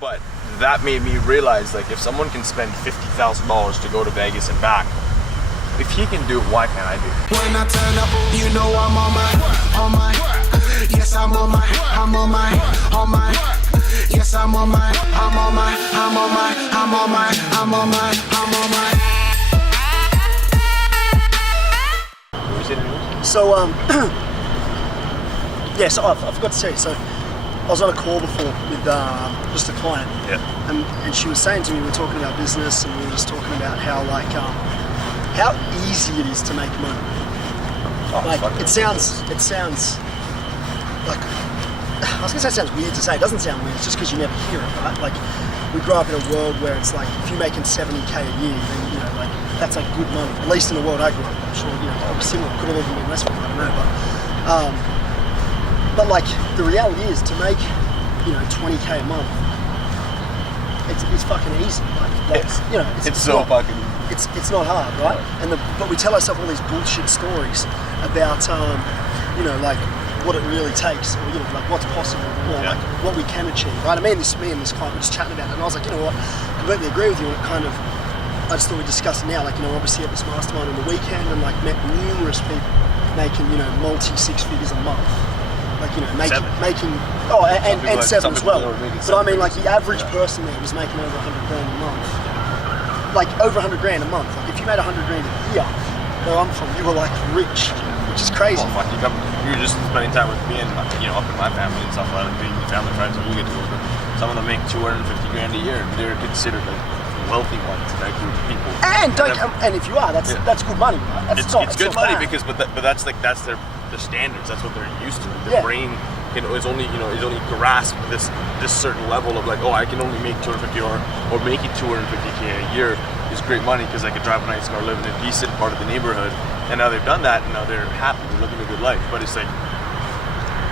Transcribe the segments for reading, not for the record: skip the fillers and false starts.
But that made me realize, like, if someone can spend $50,000 to go to Vegas and back, if he can do it, why can't I do it? When I turn up, you know I'm on my, yes, I'm on my, yes, I'm on my. So, yeah, so I forgot to tell you, so I was on a call before with just a client, and she was saying to me, we were talking about business, and we were just talking about how, like, how easy it is to make money. Like, it sounds like, I was gonna say it sounds weird to say, it doesn't sound weird, it's just because you never hear it, right? Like, we grow up in a world where it's like, if you're making 70K a year, then, you know, like, that's like good money, at least in the world I grew up. I'm sure, you know, obviously it could have even been less money, I don't know, but like, the reality is, to make, you know, 20K a month, it's fucking easy. Like you know, it's so not, fucking. It's not hard, right? But we tell ourselves all these bullshit stories about, you know, like what it really takes, or, you know, like what's possible, or like what we can achieve, right? Me and this client were just chatting about it, and I was like, you know what, I completely agree with you. And it kind of, I just thought we'd discuss it now. Like, you know, obviously at this mastermind on the weekend, and like met numerous people making, you know, multi 6 figures a month. Like, you know, making and seven as well. But I mean, like, the average person there was making over 100 grand a month. Like, over 100 grand a month. Like, if you made 100 grand a year, where I'm from, you were like rich, which is crazy. Well, fuck, you were just spending time with me and, you know, up in my family and stuff like that, being family friends, and we get to go to some of them make 250 grand a year, and they're considered like wealthy ones in that group of people. And if you are, that's good money, right? It's good money, because but that's their standards. That's what they're used to. Their brain is only grasp this certain level of like, oh, I can only make 250 or making 250K a year is great money because I could drive a nice car, live in a decent part of the neighborhood, and now they've done that, and now they're happy, they're living a good life. But it's like,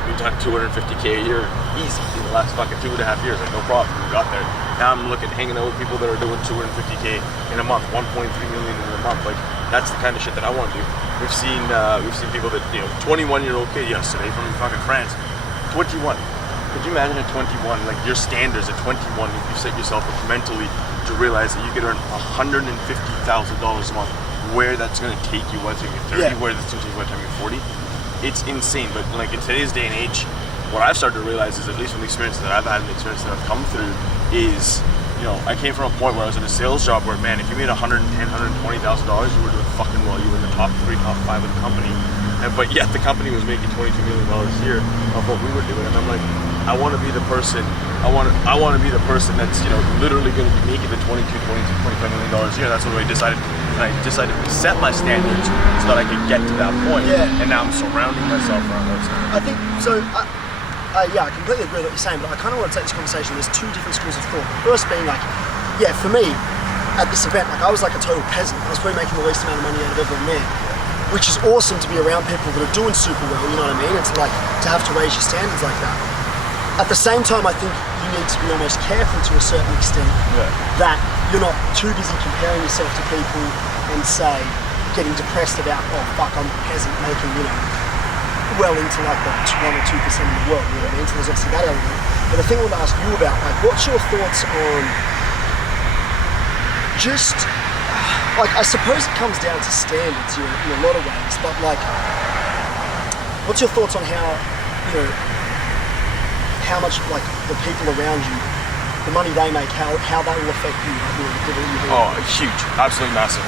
we've done 250K a year easy in the last fucking 2.5 years, like no problem, we got there. Now I'm hanging out with people that are doing 250K in a month, 1.3 million in a month. Like, that's the kind of shit that I want to do. We've seen people that, you know, 21-year-old kid yesterday from fucking France, 21. Could you imagine at 21, like your standards at 21, if you set yourself up mentally to realize that you could earn $150,000 a month, where that's going to take you once you get 30, where that's going to take you by the time you're 40, it's insane. But like in today's day and age, what I've started to realize is, at least from the experience that I've had and the experience that I've come through, is, you know, I came from a point where I was in a sales job where, man, if you made $110,000, $120,000, you were doing fucking well. You were in the top 3, top 5 of the company. But yet the company was making $22 million a year of what we were doing. And I'm like, I want to be the person, I want to be the person that's, you know, literally going to be making the $25 million a year. That's what I decided. And I decided to set my standards so that I could get to that point. Yeah. And now I'm surrounding myself around those things. I think so. I completely agree with what you're saying, but I kind of want to take this conversation. There's two different schools of thought. The first being like, yeah, for me, at this event, like, I was like a total peasant. I was probably making the least amount of money out of everyone there, which is awesome to be around people that are doing super well, you know what I mean? It's like, to have to raise your standards like that. At the same time, I think you need to be almost careful to a certain extent that you're not too busy comparing yourself to people and, say, getting depressed about, oh fuck, I'm a peasant making, you know, well into like the 1 or 2% of the world, you know what I mean? So there's obviously that element. But the thing I want to ask you about, like, what's your thoughts on just, like, I suppose it comes down to standards, you know, in a lot of ways, but like, what's your thoughts on how, you know, how much, like, the people around you, the money they make, how that will affect you, like, you know, the people you Oh, huge, absolutely massive.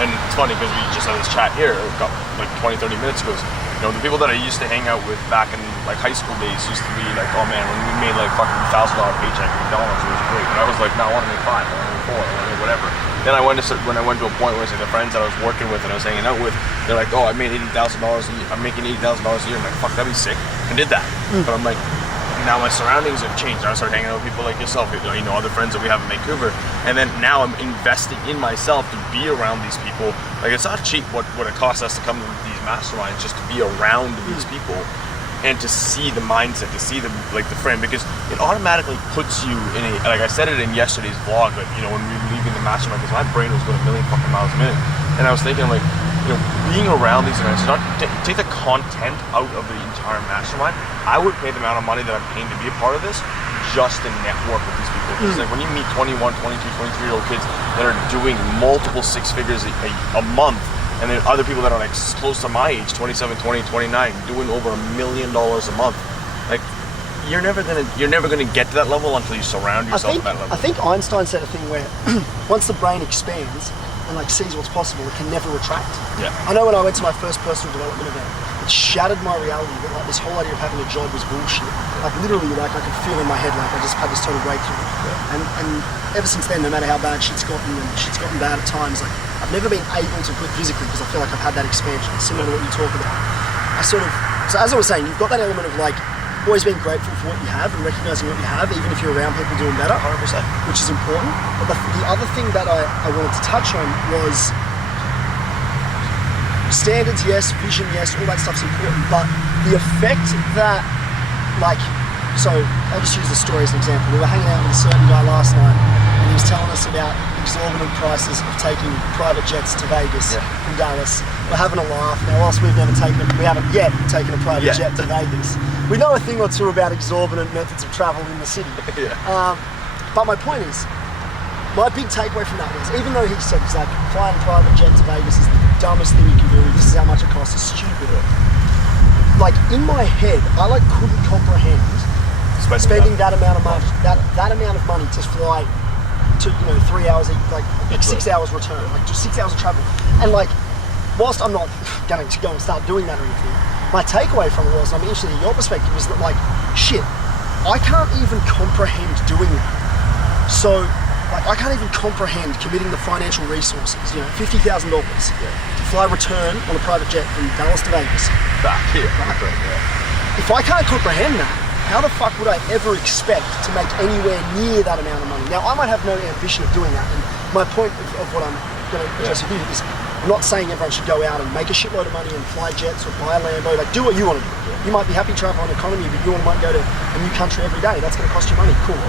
And it's funny because we just had this chat here, like 20, 30 minutes ago. You know, the people that I used to hang out with back in like high school days used to be like, oh man, when we made like fucking $1,000 paycheck at McDonald's, it was great. But I was like, no, I want to make 5, I want to make 4, I want to make whatever. Then when I went to a point where it's like the friends that I was working with and I was hanging out with, they're like, oh, I made $80,000 a year. I'm making $80,000 a year. I'm like, fuck, that'd be sick. I did that. But I'm like, now my surroundings have changed. I started hanging out with people like yourself, you know, other friends that we have in Vancouver. And then now I'm investing in myself to be around these people. Like, it's not cheap what it costs us to come to these masterminds, just to be around these people and to see the mindset, to see the friend, because it automatically puts you in a, like I said it in yesterday's vlog, but you know, when we were leaving the mastermind, because my brain was going a million fucking miles a minute. And I was thinking, like, you know, being around these events, not take the content out of the entire mastermind. I would pay the amount of money that I'm paying to be a part of this just to network with these people. Because like when you meet 21, 22, 23-year-old kids that are doing multiple six figures a month, and then other people that are like close to my age, 27, 20, 29, doing over $1 million a month, like you're never gonna get to that level until you surround yourself with that level. I think Einstein said a thing where once the brain expands and like sees what's possible, it can never retract. Yeah. I know when I went to my first personal development event, it shattered my reality that like this whole idea of having a job was bullshit. Like literally, like I could feel in my head like I just had this total breakthrough. Yeah. And ever since then, no matter how bad shit's gotten, and shit's gotten bad at times, like I've never been able to quit physically because I feel like I've had that expansion, similar to what you talk about. So as I was saying, you've got that element of like always being grateful for what you have and recognizing what you have, even if you're around people doing better, 100%, which is important. But the other thing that I wanted to touch on was standards, yes, vision, yes, all that stuff's important, but the effect that, like, so I'll just use the story as an example. We were hanging out with a certain guy last night, and he was telling us about exorbitant prices of taking private jets to Vegas from Dallas. We're having a laugh. Now, whilst we haven't yet taken a private jet to Vegas, we know a thing or two about exorbitant methods of travel in the city. But my point is, my big takeaway from that was, even though he said, he's like, flying a private jet to Vegas is the dumbest thing you can do, this is how much it costs, it's stupid. Like, in my head, I like couldn't comprehend spending that amount of money, that amount of money to fly to 3 hours, like 6 hours return, like just 6 hours of travel. And like, whilst I'm not going to go and start doing that or anything, my takeaway from it was, and I'm interested in your perspective, is that like, shit, I can't even comprehend doing that. So, like, I can't even comprehend committing the financial resources, $50,000 to fly return on a private jet from Dallas to Vegas. Back here. If I can't comprehend that, how the fuck would I ever expect to make anywhere near that amount of money? Now, I might have no ambition of doing that, and my point of what I'm going to address with you is, I'm not saying everyone should go out and make a shitload of money and fly jets or buy a Lambo. Like, do what you want to do. You might be happy traveling on economy, but you might go to a new country every day. That's going to cost you money. Cool.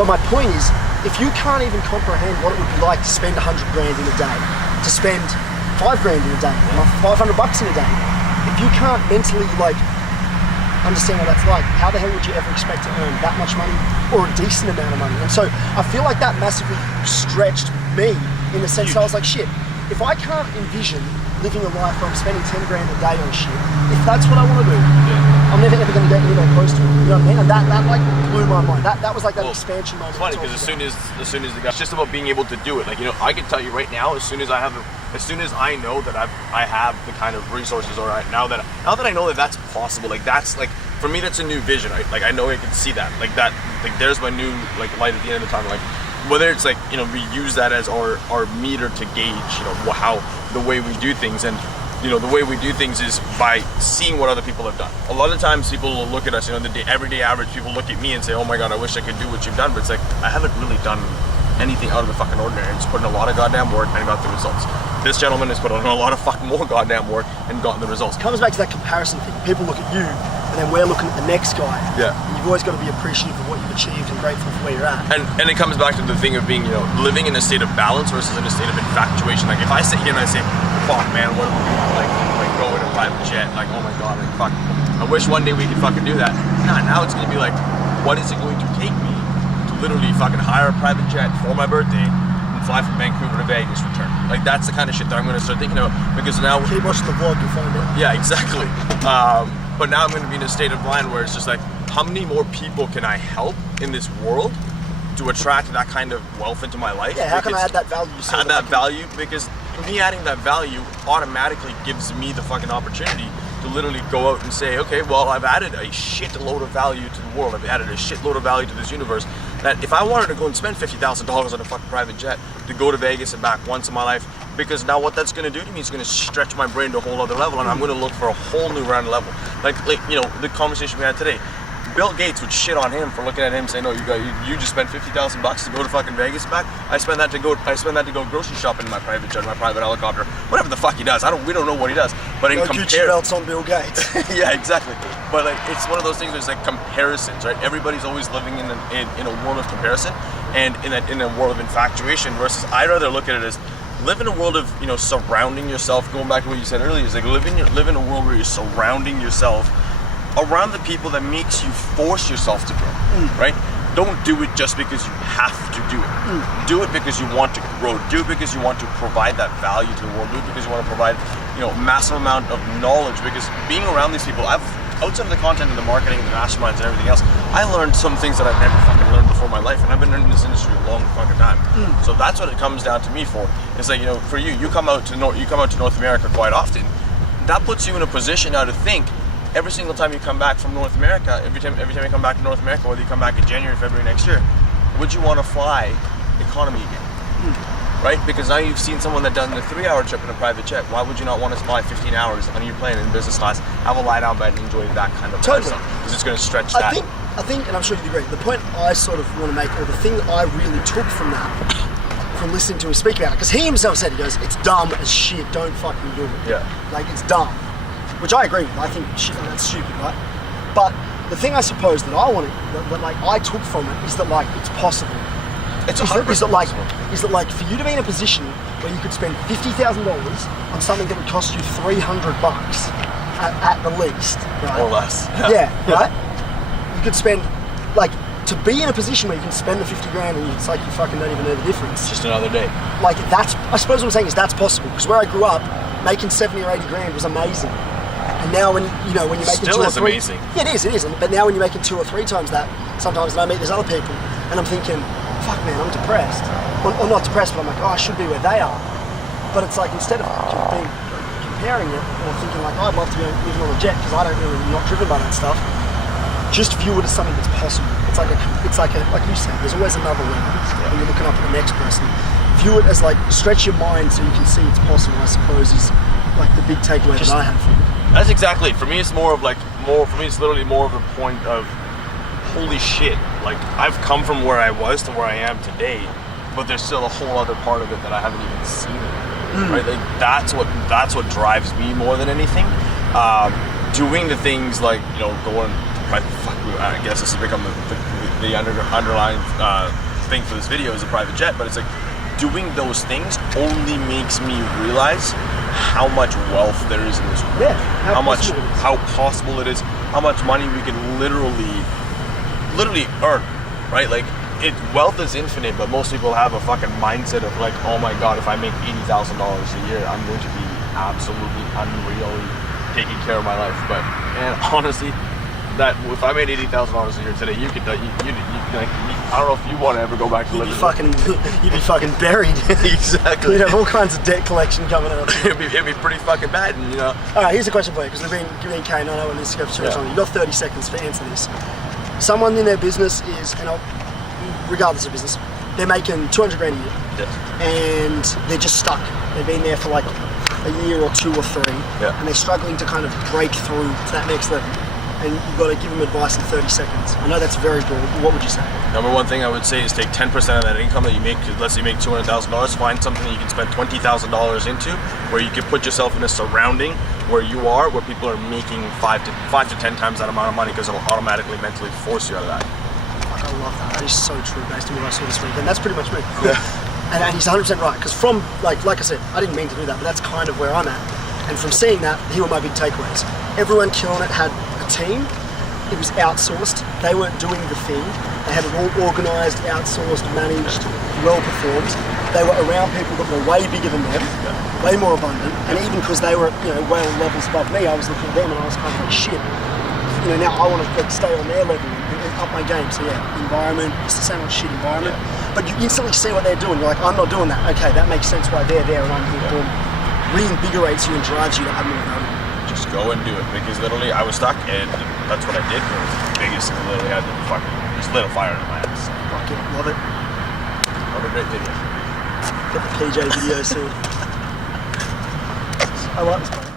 But my point is, if you can't even comprehend what it would be like to spend 100 grand in a day, to spend 5 grand in a day, or $500 in a day, if you can't mentally like understand what that's like, how the hell would you ever expect to earn that much money or a decent amount of money? And so I feel like that massively stretched me in the sense that I was like, shit, if I can't envision living a life where I'm spending 10 grand a day on shit, if that's what I want to do, I'm never ever going to get anywhere close to it. You know what I mean? And that like blew my mind. That was like that expansion moment. It's funny because as soon as the guy, it's just about being able to do it. Like, I can tell you right now, as soon as I know that I have the kind of resources, or now that I know that that's possible, like that's like, for me, that's a new vision. Like I know I can see that. Like there's my new like light at the end of the tunnel. Like whether it's like, we use that as our meter to gauge, how the way we do things. And the way we do things is by seeing what other people have done. A lot of times people will look at us, the everyday average people look at me and say, oh my God, I wish I could do what you've done. But it's like, I haven't really done anything out of the fucking ordinary. I just put in a lot of goddamn work and got the results. This gentleman has put in a lot of fucking more goddamn work and gotten the results. It comes back to that comparison thing. People look at you and then we're looking at the next guy. Yeah. And you've always got to be appreciative of what you've achieved and grateful for where you're at. And it comes back to the thing of being, living in a state of balance versus in a state of infatuation. Like if I sit here and I say, fuck man, what would we like go in a private jet? Like, oh my God, like fuck, I wish one day we could fucking do that. Nah, now it's gonna be like, what is it going to take me to literally fucking hire a private jet for my birthday and fly from Vancouver to Vegas, return? Like that's the kind of shit that I'm gonna start thinking about, because now keep watching the vlog, you'll find out. Yeah, exactly. But now I'm gonna be in a state of mind where it's just like, how many more people can I help in this world to attract that kind of wealth into my life? Yeah, how can I add that value? Add that value, because me adding that value automatically gives me the fucking opportunity to literally go out and say, okay, well, I've added a shitload of value to the world. I've added a shitload of value to this universe, that if I wanted to go and spend $50,000 on a fucking private jet to go to Vegas and back once in my life, because now what that's going to do to me is going to stretch my brain to a whole other level, and I'm going to look for a whole new round level. Like the conversation we had today. Bill Gates would shit on him for looking at him saying, "No, you just spent $50,000 to go to fucking Vegas and back. I spend that to go grocery shopping in my private jet, my private helicopter, whatever the fuck he does. We don't know what he does. But in Gucci belts on Bill Gates. Yeah, exactly. But like, it's one of those things where it's like comparisons, right? Everybody's always living in a world of comparison, and in a world of infatuation. Versus, I'd rather look at it as live in a world of surrounding yourself. Going back to what you said earlier, is like live in a world where you're surrounding yourself around the people that makes you force yourself to grow, right? don't do it just because you have to do it. Do it because you want to grow. Do it because you want to provide that value to the world. Do it because you want to provide, massive amount of knowledge. Because being around these people, outside of the content and the marketing and the masterminds and everything else, I learned some things that I've never fucking learned before in my life, and I've been in this industry a long fucking time. So that's what it comes down to me for. It's like, for you come out to North America quite often. That puts you in a position now to think every single time you come back from North America, every time you come back to North America, whether you come back in January, February next year, would you want to fly economy again? Right? Because now you've seen someone that done a 3-hour trip in a private jet. Why would you not want to fly 15 hours on your plane in business class, have a lie down bed and enjoy that kind of lifestyle? Because it's going to stretch that. I think, and I'm sure you'd agree, the point I sort of want to make, or the thing that I really took from that, from listening to him speak about it, because he himself said, he goes, it's dumb as shit, don't fucking do it. Yeah. Like, it's dumb. Which I agree with. I think shit like that's stupid, right? But the thing I suppose that I wanted, that I took from it, is that it's possible. It's is that for you to be in a position where you could spend $50,000 on something that would cost you $300 at the least, right? Or less. Yeah, right? You could spend, to be in a position where you can spend the 50 grand and it's like you fucking don't even know the difference. Just another day. I suppose what I'm saying is that's possible, because where I grew up, making 70 or 80 grand was amazing. And now when you're making still 2 or 3, amazing. Yeah, it is. But now when you're making 2 or 3 times that, sometimes I meet these other people and I'm thinking, fuck man, I'm depressed. Or not depressed, but I'm like, I should be where they are. But it's like, instead of comparing it or thinking I'd love to be living on a jet because I'm not driven by that stuff, just view it as something that's possible. It's like you said, there's always another level when you're looking up at the next person. View it as stretch your mind so you can see it's possible, I suppose, is the big takeaway that I have from it. That's exactly it. For me, it's it's literally more of a point of, holy shit, I've come from where I was to where I am today, but there's still a whole other part of it that I haven't even seen. Right? That's what drives me more than anything. Doing the things going I guess this has become the underlying thing for this video is a private jet, but it's doing those things only makes me realize how much wealth there is in this world. Yeah, how possible it is, how much money we can literally earn, right? Wealth is infinite, but most people have a fucking mindset of oh my god, if I make $80,000 a year, I'm going to be absolutely unreally taking care of my life. But honestly, that if I made $80,000 a year today, you could I don't know if you want to ever go back to living. You'd be fucking buried. Exactly. You'd have all kinds of debt collection coming out. it'd be pretty fucking bad, and All right, here's a question for you, because we've been giving Kane, I know when this goes too much on. You've got 30 seconds to answer this. Someone in their business is, regardless of business, they're making 200 grand a year. Yes. And they're just stuck. They've been there for a year or 2 or 3, and they're struggling to kind of break through to that next level. And you've got to give them advice in 30 seconds. I know that's very broad, but what would you say? Number one thing I would say is take 10% of that income that you make. Let's say you make $200,000. Find something that you can spend $20,000 into, where you can put yourself in a surrounding where you are, where people are making 5 to 10 times that amount of money, because it'll automatically mentally force you out of that. I love that. That is so true based on what I saw this week. And that's pretty much me. Yeah. And he's 100% right. Because from, like I said, I didn't mean to do that, but that's kind of where I'm at. And from seeing that, here were my big takeaways. Everyone killing it had a team. It was outsourced. They weren't doing the thing. They had it all organised, outsourced, managed, well performed. They were around people that were way bigger than them, way more abundant. And even because they were, well levels above me, I was looking at them and I was kind of like, shit. Now I want to stay on their level and up my game. So environment, it's the same old shit environment. But you instantly see what they're doing. You're like, I'm not doing that. Okay, that makes sense why they're there and I'm here. Boom. Reinvigorates you and drives you to have more value. Just go and do it, because literally I was stuck and that's what I did. It was the biggest, and literally had to fucking just lit a fire in my ass. Fuck it, love it. Another great video. Get the PJ video soon. I like this place.